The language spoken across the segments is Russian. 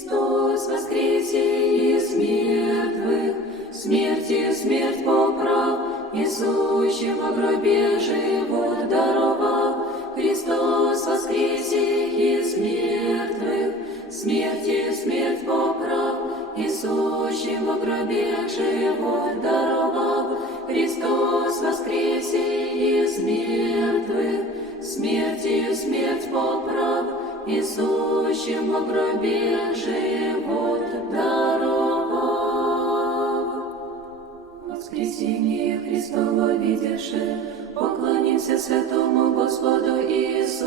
Христос воскресе из мертвых, смертью смерть поправ, и сущим во гробе живот даровав. Христос воскресе из мертвых, смертью смерть поправ, и сущим во гробе живот даровав. Христос воскресе из мертвых, смертью смерть поправ, и сущим во гробе живот даровав. Воскресение Христово видевши, поклонимся святому Господу Иисусу,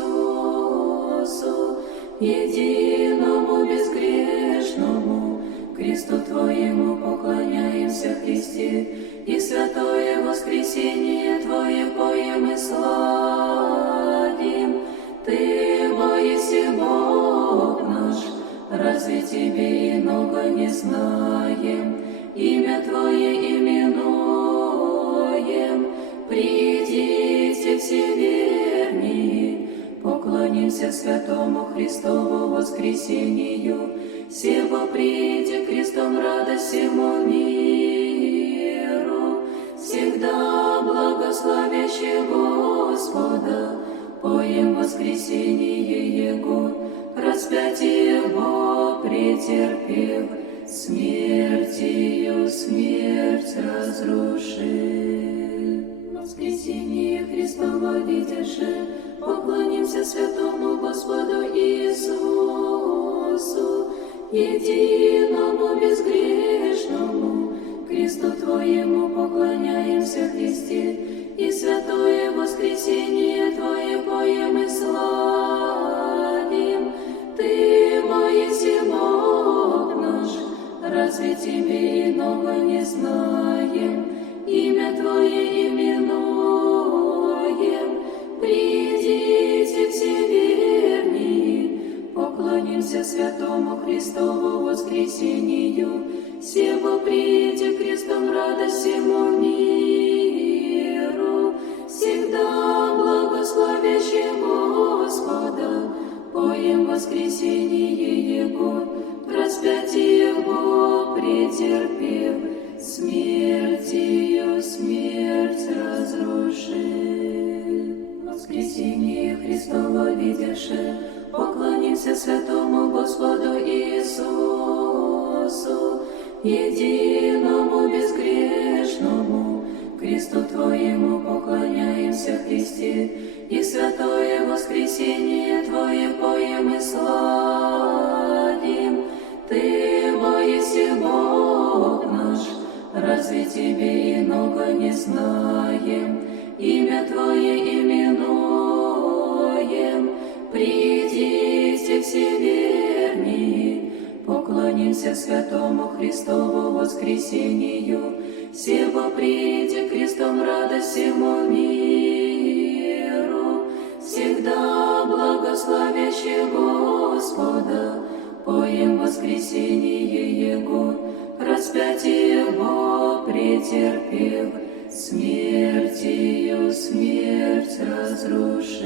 единому безгрешному, кресту Твоему поклоняемся, Христе, и святое воскресение Твое поем и славим. Ты воиси Бог наш, разве Тебе иного не знаем? Имя Твое именуем, придите все вернее, поклонимся святому Христову воскресению, сего приди крестом радость всему миру, всегда благословящий Господа, поем воскресение Его, распятие Его претерпев, смертью смерть разрушив. Воскресение Христово видевши, поклонимся святому Господу Иисусу, единому безгрешному, кресту Твоему поклоняемся, Христе, и святое воскресение Твое поем и славим. Ты воиси Бог наш, разве Тебе иного не знаем? Имя Твое именуем, придите все вернее, поклонимся святому Христову воскресению, сего приди крестом радость всему миру, всегда благословящий Господа, поем воскресение Его, распятие Его претерпев, смертью смерть разрушив. Воскресение Христово видевши, поклонимся святому Господу Иисусу, единому безгрешному, кресту Твоему поклоняемся, Христе, и святое воскресение Твое поем и славим. Ты воиси Бог наш, разве Тебе иного не знаем? Имя Твое именуем, придите все вернее, поклонимся святому Христову воскресению, сего приди крестом радость всему миру, всегда благословящий Господа, поем воскресение Его, распятие Его претерпев, смертью смерть разрушив.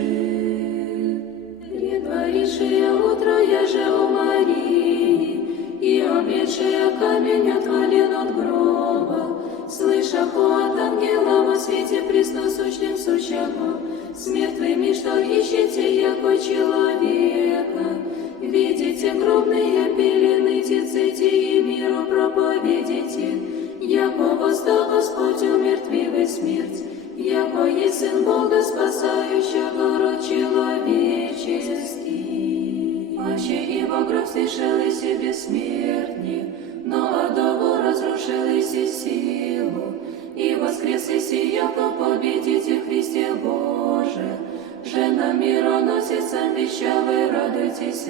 Предварившее утро я же о Марии, и облечая камень отвален от гроба, слыша от ангела во свете пресносущным сущего, с мертвыми, что ищете, яко человека, видите гробные пелены, тиците и миру проповедите, яко восстал Господь умертвивый смерть, яко есть Сын Бога, спасающего род человеческий. Паще и во гроб слышались и бессмертни, но адову разрушились и силу, и воскреслись и яко победите Христе Боже. Жена мироносицам вещавой радуйтесь,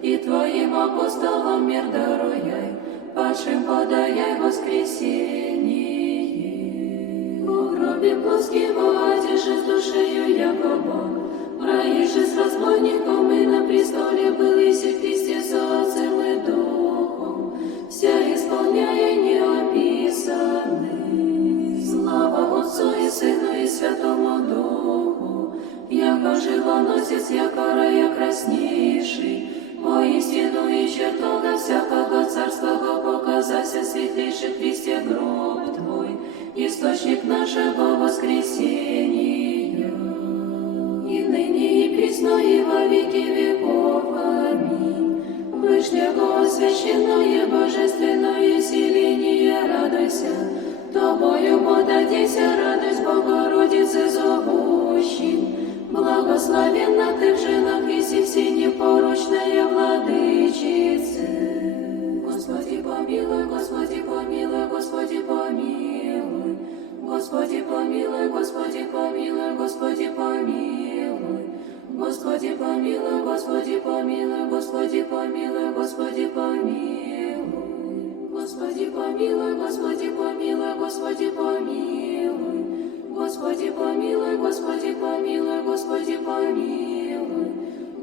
и Твоим апостолам мир даруяй, падшим подаяй воскресение. В гробе плоского одежи с душею яко Бог, проезжий с разбойником и на престоле был и се Христе со Отцем и Духом, вся исполняя неописанный. Слава Отцу и Сыну и Святому Духу, яко живоносец, яко рая краснейший, воистину и чертога вся присно и во веки веков. Аминь. Вышнего священное божественное селение, радуйся, тобою подадися, радость Богородицы зовущим. Благословенна ты в женах и все непорочная владычица. Господи помилуй, Господи помилуй, Господи помилуй. Господи помилуй, Господи помилуй, Господи помилуй. Господи помилуй, Господи помилуй, Господи помилуй, Господи помилуй. Господи помилуй, Господи помилуй, Господи помилуй. Господи помилуй, Господи помилуй, Господи помилуй.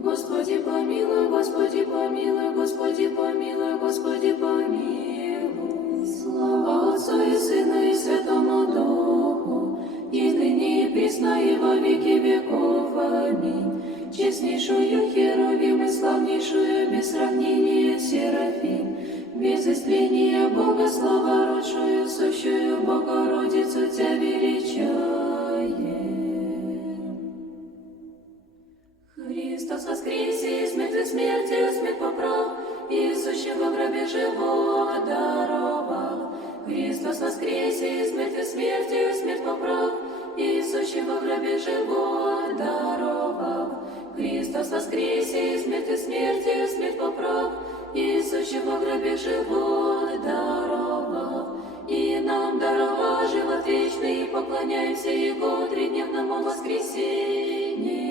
Господи помилуй, Господи помилуй, Господи помилуй, Господи помилуй. Слава Отцу и Сыну и Святому Духу, и ныне и присно и во веки веков. Аминь. Честнейшую Херувим и славнейшую без сравнения Серафим, без истления Бога слава родшую, сущую Богородицу Тебя величаем. Христос воскресе, из мертвых смертью смерть поправ, и сущего в гробе живот даровал. Христос воскресе, из мертвых смертью смерть поправ, и сущего в гробе живот даровал. Христос воскресе, из мертвых смертью смерть поправ, и сущего в гробе живот даровал. И нам даровал живот вечный, и поклоняемся Его тридневному воскресению.